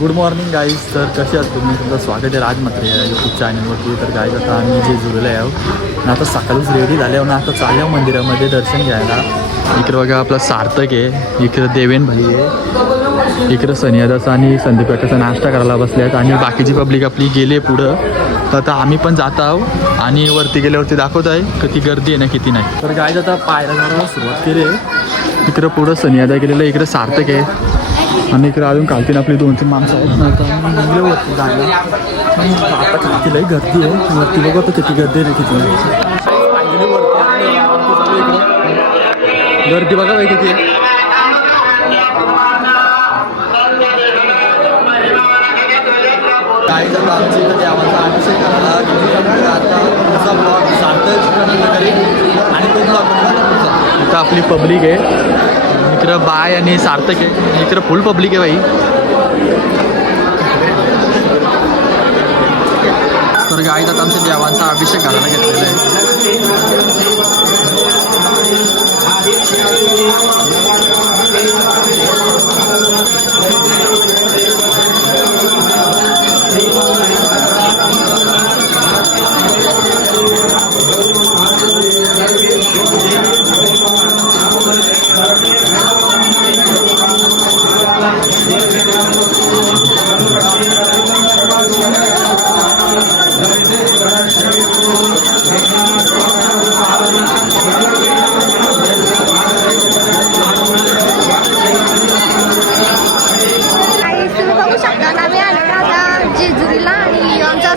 Good morning guys. तर कसे आहात तुम्ही? तुमचं स्वागत आहे राजमात्रे या यूट्यूब चॅनलवरती. तर गाईज आता आम्ही जे जुळले आहोत ना, आता सकाळीच रेडी झाले आहो ना, आता चालल्या मंदिरामध्ये दर्शन घ्यायला. इकडं बघा आपलं सार्थक आहे, इकडं देवेन भाई आहे, इकडं सनियादास आणि संदीप काकाचा नाश्ता करायला बसले आहेत आणि बाकीची पब्लिक आपली गेली पुढं. तर आता आम्ही पण जात आहोत आणि वरती गेल्यावरती दाखवत आहे किती गर्दी आहे ना किती नाही. तर गाईज आता पायऱ्या चढायला सुरुवात केली आहे. इकडं पुढं सनियादा गेलेलं, इकडं सार्थक आहे आणि इकडे अजून कालतील आपली 2-3 माणसं आहेत ना. तर वरती जायला आता खालती लई गर्दी आहे. वरती बघतो किती गर्दी आहे किती नाही. गर्दी बघा बाई किती आहे. काय जर आमच्या इथं देवाचा अभिषेक करायला आता तुमचा ब्लॉग सार्थक आणि तो ब्लॉग आता आपली पब्लिक आहे. इकडं बाय आणि सार्थक आहे, इकडं फुल पब्लिक आहे बाई. तर गाईत आता आमच्या देवांचा अभिषेक करायला घेतलेला आहे.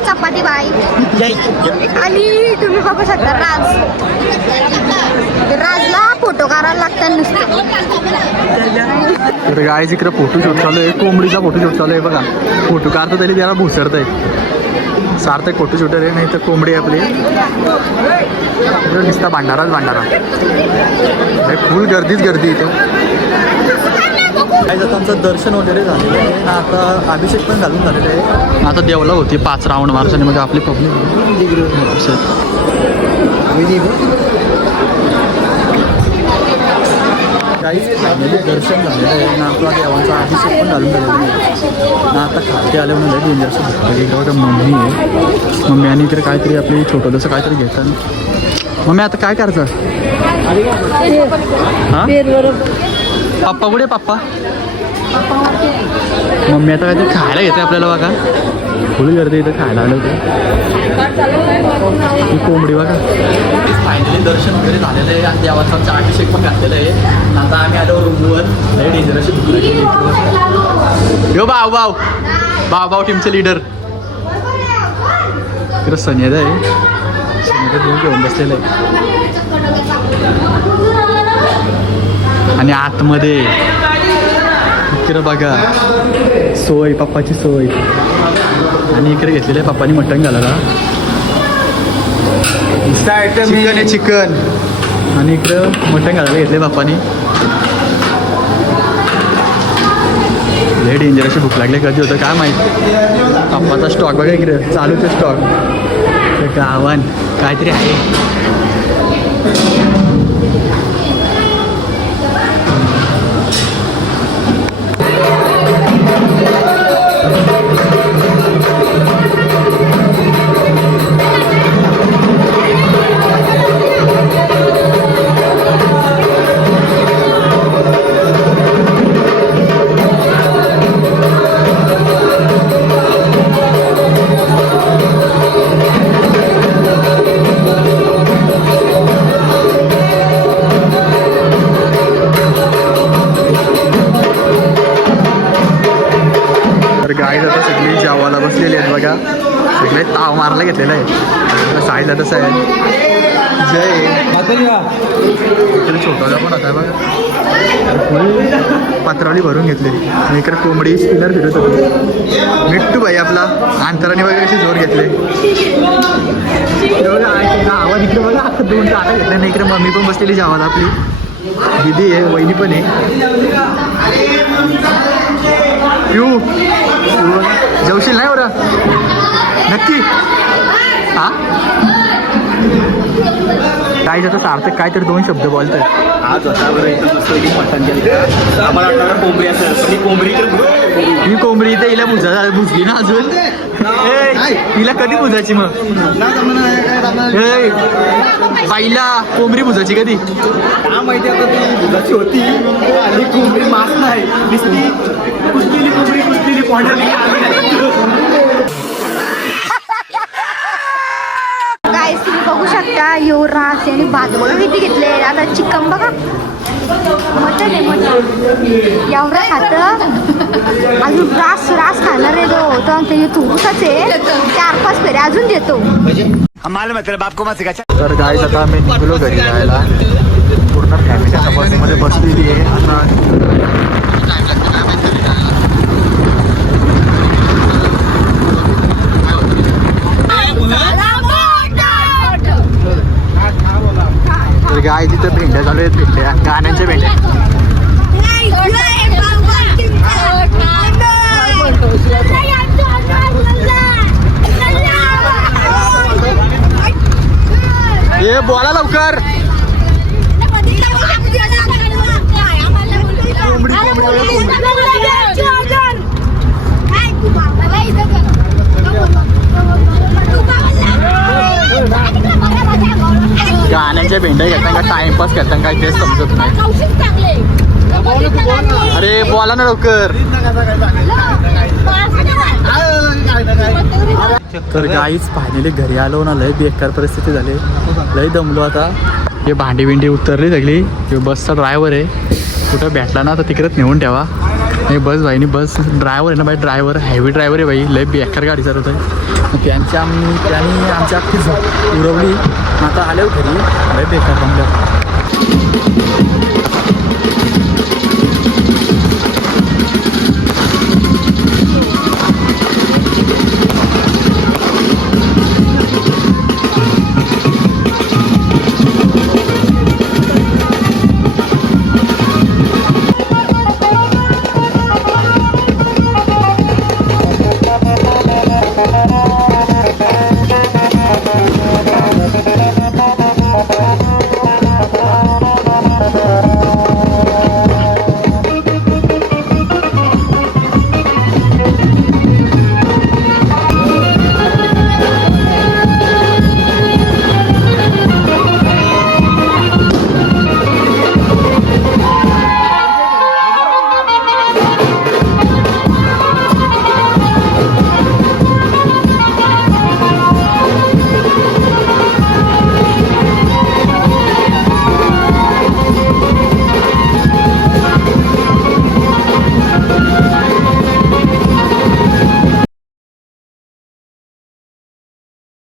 चपाती बाई आणि तुम्ही बघू शकता राजला फोटो काढायला लागतात नुसतं. तर गाईज इकडे फोटो शूट चालू आहे, कोंबडीचा फोटो शूट चालू आहे बघा. फोटो काढतो तरी त्याला भुसरत आहे. सार्थक फोटो शूटर आहे, नाही तर कोंबडी आपली नुसता भांडाराच भांडारा. फुल गर्दीच गर्दी इथे. काय जातं आमचं दर्शन वगैरे झालेलं आहे, आता अभिषेक पण घालून झालेलं आहे. आता देवला होती 5 राऊंड मार्च आणि मग आपली पब्लिक काहीच फायनली दर्शन झालेलं आहे ना. आपला देवांचा अभिषेक पण घालून झालेला आहे ना. आता खाते आले म्हणजे डेंजरचं इकडं मम्मी आहे, मम्मी आणि इकडे काहीतरी आपली छोटं जसं काहीतरी घेतात. मम्मी आता काय करायचं? हां पप्पा कुठे? पप्पा मम्मी आता काहीतरी खायला घेते आपल्याला बघा. फुल गर्दी इथं खायला आलं होतं. ही कोंबडी बघा. फायनली दर्शन वगैरे झालेलं आहे आणि देवाचा अभिषेक पण घातलेलं आहे. आता आम्ही आलो रूमवर. लई डेंजर अशी भूक लागली. यो भाऊ भाऊ भाऊ भाऊ टीमचे लीडर इकडं सनियादा आहे. सनियादा घेऊन बसलेलं आहे आणि आतमध्ये इकडं बघा सोय, पप्पाची सोय. आणि इकडे घेतलेलं आहे पप्पानी मटण घालायला. चिकन आहे चिकन आणि इकडं मटण घालायला घेतले पप्पानी. लय डेंजर अशी भूक लागली. कधी होतं काय माहीत. पप्पाचा स्टॉक बघा इकडे चालूच आहे स्टॉक. गावान काहीतरी आहे. गाईज आता सगळी जेवायला बसलेली आहेत बघा. सगळे ताव मारायला घेतलेला आहे. साईला तसं आहे जय इकडे छोटासा पण होता बघा. फुल पत्रावली भरून घेतली आणि इकडे कोंबडी स्पिनर फिरत होती. मिट्टू भाई आपला अंतराने वगैरे अशी जोर घेतले. आवाज इकडे बघा 2 टाका घेतले नाही. इकडे मम्मी पण बसलेली जेवायला आपली. दीदी आहे, वहिनी पण आहे. पिऊ जेवशील नाही बरं नक्की? हां काय जातं सार्थक काय तर 2 शब्द बोलतोय. आज होता बरं इथं मस्त एक मटण केलं. आम्हाला वाटलं कोंबडी असेल पण ही कोंबडी तर ही कोंबडी इथे हिला भुजली ना अजून. ए, हिला कधी भुजायची मग? ए, बाईला कोंबडी भुजायची कधी? काय माहिती आता ती दुधाची होती आणि कोंबडी मास नाही दिसली कुठली कोंबडी कुठली पॉंडली. गाईस तुम्ही बघू शकता यो रास आणि भात बघा किती घेतले. आता चिकन बघा मटन आहे मटन एवढं खातं. अजून रास रास खाणार आहे तो आमच्या थोडूसाच आहे. 4-5 फेऱ्या अजून देतो. तर गाईज आता आम्ही निघलो घरी जायला. पूर्ण फॅमिली आता बसमध्ये बसलेली आहे. आता तर गाय तिथं भेंड्या चालू आहेत. भेंड्या गाण्यांच्या भेंड्या. ये बोला लवकर. गाण्यांच्या भेंड्या घेता का टाइमपास करता काय तेच समजत नाही. अरे बोला ना लवकर. तर गाईच फायनली घरी आलो ना. लय बेकार परिस्थिती झाली. लय दमलो आता. हे भांडी बिंडी उतरली सगळी. हे बसचा ड्रायव्हर आहे. कुठं भेटला ना तर तिकडेच नेऊन ठेवा. हे बस भाईनी बस ड्रायव्हर आहे ना बाई. ड्रायव्हर हेवी ड्रायव्हर आहे बाई. लय बेकार गाडी चालवत आहे. त्यांनी आमची अख्खी झोप उडवली. आता आल्यावर घरी लय बेकार जमल्या.